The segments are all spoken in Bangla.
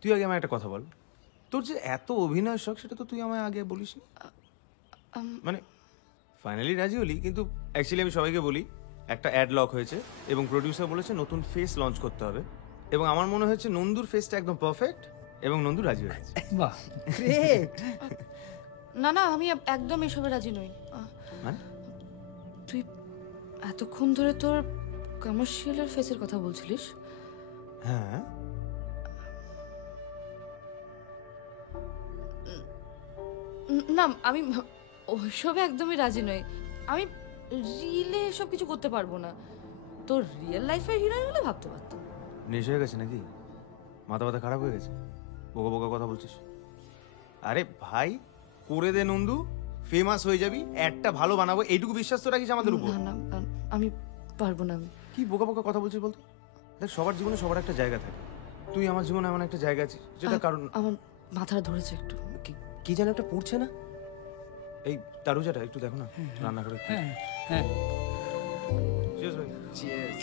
তুই আগে আমায় একটা কথা বল, তোর যে এত অভিনয়ের শখ সেটা তো তুই আমায় আগে বলিসনি। মানে ফাইনালি রাজি হলি, কিন্তু অ্যাকচুয়ালি আমি সবাইকে বলি একটা অ্যাড লক হয়েছে এবং প্রডিউসার বলেছে নতুন ফেস লঞ্চ করতে হবে, এবং আমার মনে হচ্ছে নন্দুর ফেসটা একদম পারফেক্ট এবং নন্দু রাজি হয়েছে। বাহ, গ্রেট। না না, আমি একদম এসবে রাজি নই। মানে তুই এতক্ষণ ধরে তোর কমার্শিয়ালের ফেসের কথা বলছিলিস। হ্যাঁ, না, আমি ওইসবে একদমই রাজি নই। আমি রিলে এসব কিছু করতে পারবো না। তোর রিয়েল লাইফের হিরোইন হলে ভাবতে পারতাম। নেশা হয়ে গেছে নাকি? মাথা ব্যথা খারাপ হয়ে গেছে? বোকা বোকা কথা বলছিস। আরে ভাই, করে দে নন্দু, ফেমাস হয়ে যাবি, একটা ভালো বানাবো, এইটুকু বিশ্বাস তো রাখিস আমাদের উপর। না না, আমি পারবো না। আমি কি বোকা বোকা কথা বলছিস বলতো? দেখ, সবার জীবনে সবার একটা জায়গা থাকে। তুই আমার জীবনে এমন একটা জায়গা আছে যেটা কারণ আমার মাথাটা ধরেছে একটু। কি যেন একটা পড়ছে না? এই তারুজাটা একটু দেখো না রান্না করে। হ্যাঁ হ্যাঁ, Cheers ভাই। চিয়ার্স।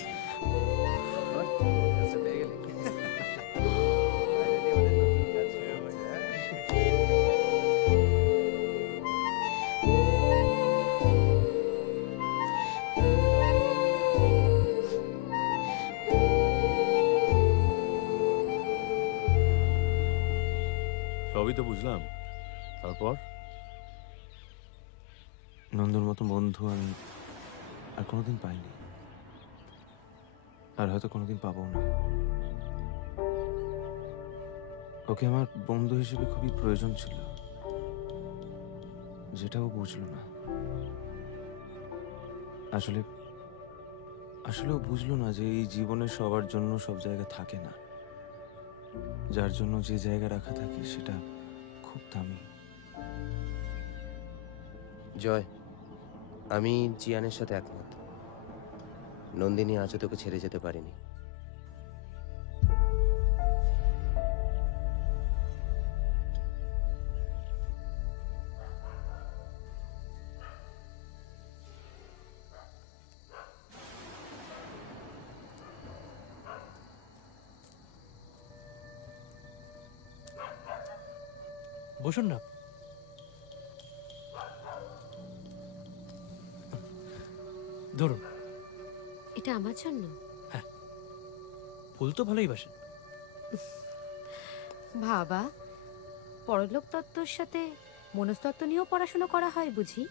সবই তো বুঝলাম, তারপর? নন্দুর মতো বন্ধু আমি আর কোনোদিন পাইনি, আর হয়তো কোনোদিন পাবো না। ওকে আমার বন্ধু হিসেবে খুবই প্রয়োজন ছিল, যেটা ও বুঝলো না। আসলে আসলে ও বুঝলো না যে এই জীবনে সবার জন্য সব জায়গা থাকে না। যার জন্য যে জায়গা রাখা থাকে সেটা খুব দামি। জয়, আমি জিয়ানের সাথে একমত। নন্দিনী আজও তোকে ছেড়ে যেতে পারেনি। বসুন না। ধরুন। এটা আমার জন্য? ফুল তো ভালোই বাসেন। বাবা, পরলোক তত্ত্বর সাথে মনস্তত্ত্ব নিয়েও পড়াশোনা করা হয় বুঝি?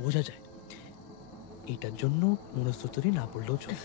বোঝা যায়, এটার জন্য মনস্তত্ত্বই না পড়লেও চলে।